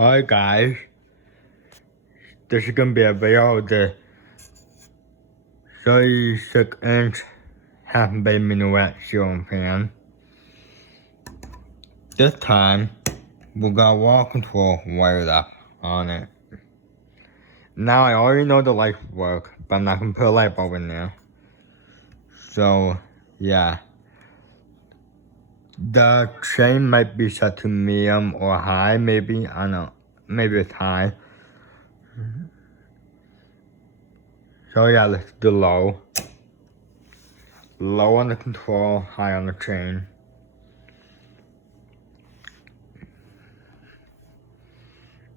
Hi guys, this is gonna be a video of the 36-inch Hampton Bay minuet ceiling fan. This time, we got wall control wired up on it. Now I already know the lights work, but I'm not gonna put a light bulb in there. So, yeah. The chain might be set to medium or high, maybe, I don't know. Maybe it's high. So yeah, let's do low. Low on the control, high on the chain.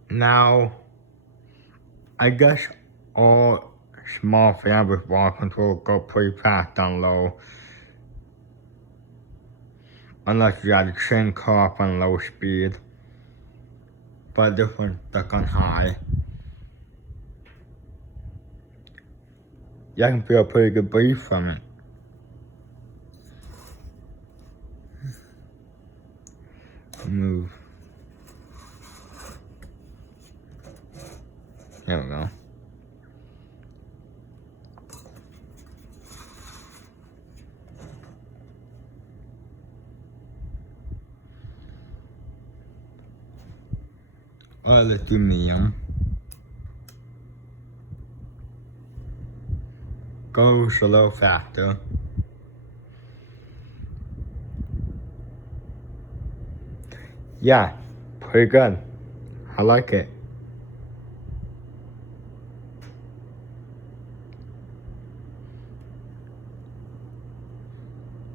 Now, I guess all small fans with wall control go pretty fast on low. Unless you have the chain cut off on low speed. But this one's stuck on high. Yeah, I can feel a pretty good breeze from it. Move. There we go. Alright, let's do medium. Goes a little faster. Yeah, pretty good. I like it.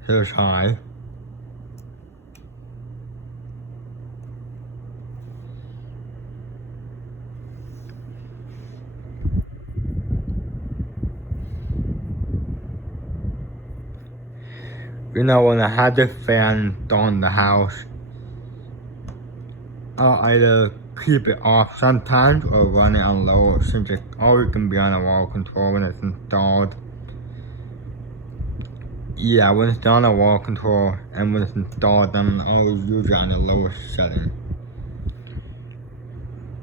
Here's high. You know, when I had this fan on the house, I'll either keep it off sometimes or run it on low, since it's always gonna be on a wall control when it's installed. Yeah, when it's on a wall control and when it's installed, I'm always usually on the lowest setting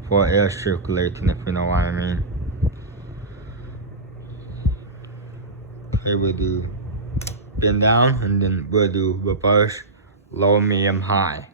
for air circulation, if you know what I mean. Okay, we do bend down and then we'll do reverse, low, medium, high.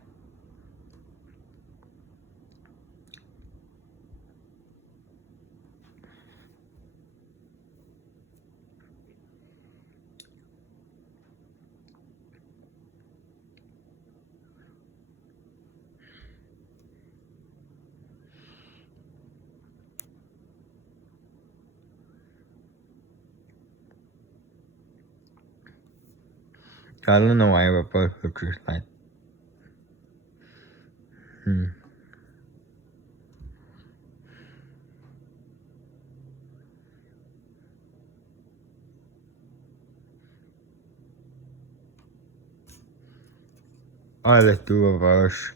I don't know why reverse was just like Alright, let's do reverse.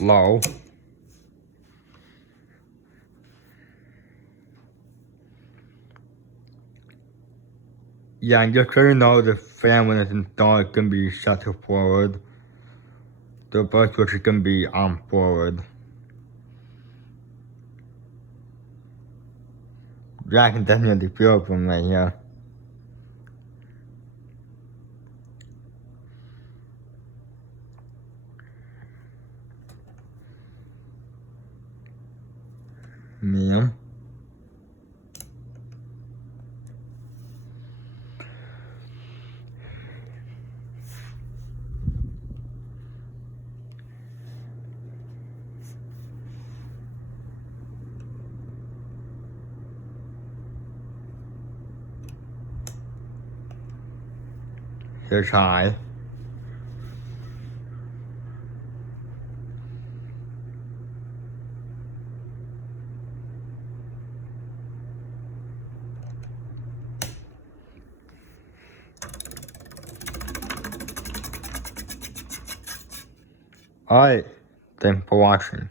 Low. Yeah, and just so you know, the fan when it's installed, it's gonna be set to forward. The reverse switch is gonna be on forward. Yeah, I can definitely feel it from right here. Medium. Here's high. Alright, thanks for watching.